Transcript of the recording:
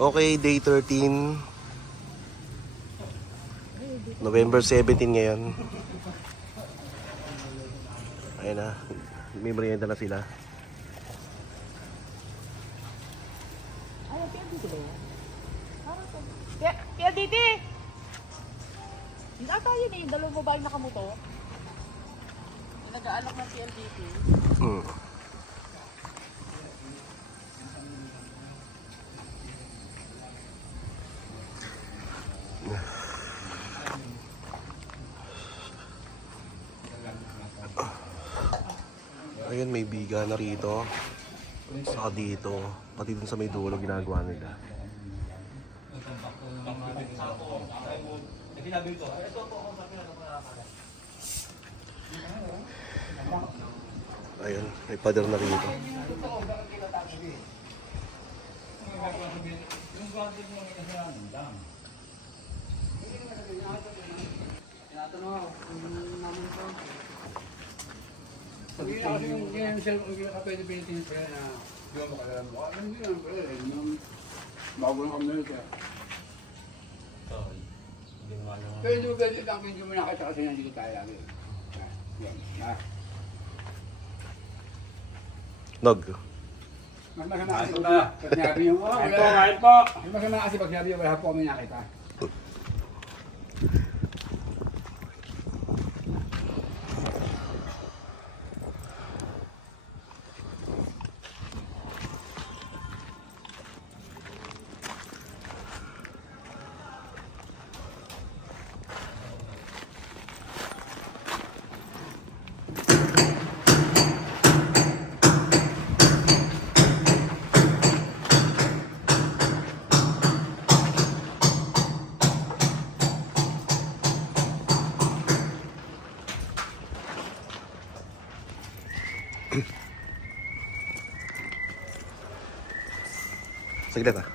Okay, day 13. November 17 ngayon. Ayun na. May merienda na sila. Ay, PLDT ba yan? PLDT! Hindi ata yun eh, dalawang babae nakamoto. Yung nag-aalok ng PLDT. Ayun, may biga na rito. Saka dito. Pati dun sa may dulo ginagawa nila. Ayun, may pader na rito. Hindi na kasi yung pwede pinitin siya na di ba makalalam mo. Hindi naman pala eh. Bago lang kami nito eh. Pero hindi mo pwede ang hindi mo nakita kasi nandito tayo lagi. Yan. Nog. Mas masama kasi pag sinabi niyo, kahit po. Mas masama kasi pag sinabi niyo, wala po kami nakita. Saglit ah.